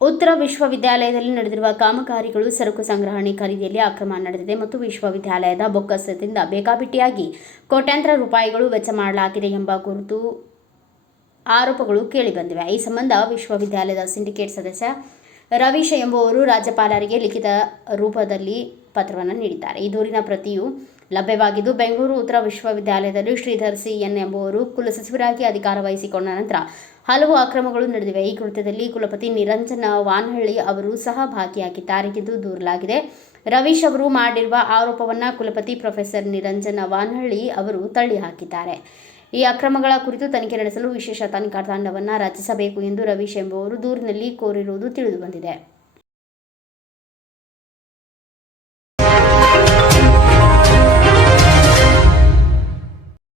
ಉತ್ತರ ವಿಶ್ವವಿದ್ಯಾಲಯದಲ್ಲಿ ನಡೆದಿರುವ ಕಾಮಗಾರಿಗಳು, ಸರಕು ಸಂಗ್ರಹಣೆ, ಖರೀದಿಯಲ್ಲಿ ಅಕ್ರಮ ನಡೆದಿದೆ ಮತ್ತು ವಿಶ್ವವಿದ್ಯಾಲಯದ ಬೊಕ್ಕಸದಿಂದ ಬೇಕಾಬಿಟ್ಟಿಯಾಗಿ ಕೋಟ್ಯಾಂತರ ರೂಪಾಯಿಗಳು ವೆಚ್ಚ ಮಾಡಲಾಗಿದೆ ಎಂಬ ಕುರಿತು ಆರೋಪಗಳು ಕೇಳಿಬಂದಿವೆ. ಈ ಸಂಬಂಧ ವಿಶ್ವವಿದ್ಯಾಲಯದ ಸಿಂಡಿಕೇಟ್ ಸದಸ್ಯ ರವೀಶ್ ಎಂಬುವರು ರಾಜ್ಯಪಾಲರಿಗೆ ಲಿಖಿತ ರೂಪದಲ್ಲಿ ಪತ್ರವನ್ನು ನೀಡಿದ್ದಾರೆ. ಈ ದೂರಿನ ಪ್ರತಿಯು ಲಭ್ಯವಾಗಿದ್ದು, ಬೆಂಗಳೂರು ಉತ್ತರ ವಿಶ್ವವಿದ್ಯಾಲಯದಲ್ಲಿ ಶ್ರೀಧರ್ ಸಿ.ಎನ್. ಎಂಬುವರು ಕುಲಸಚಿವರಾಗಿ ಅಧಿಕಾರ ವಹಿಸಿಕೊಂಡ ನಂತರ ಹಲವು ಅಕ್ರಮಗಳು ನಡೆದಿವೆ. ಈ ಕೃತ್ಯದಲ್ಲಿ ಕುಲಪತಿ ನಿರಂಜನ ವಾನಹಳ್ಳಿ ಅವರು ಸಹ ಭಾಗಿಯಾಗಿದ್ದಾರೆ ಎಂದು ದೂರಲಾಗಿದೆ. ರವೀಶ್ ಅವರು ಮಾಡಿರುವ ಆರೋಪವನ್ನು ಕುಲಪತಿ ಪ್ರೊಫೆಸರ್ ನಿರಂಜನ ವಾನಹಳ್ಳಿ ಅವರು ತಳ್ಳಿಹಾಕಿದ್ದಾರೆ. ಈ ಅಕ್ರಮಗಳ ಕುರಿತು ತನಿಖೆ ನಡೆಸಲು ವಿಶೇಷ ತನಿಖಾ ತಂಡವನ್ನು ರಚಿಸಬೇಕು ಎಂದು ರವೀಶ್ ಎಂಬುವರು ದೂರಿನಲ್ಲಿ ಕೋರಿರುವುದು ತಿಳಿದುಬಂದಿದೆ.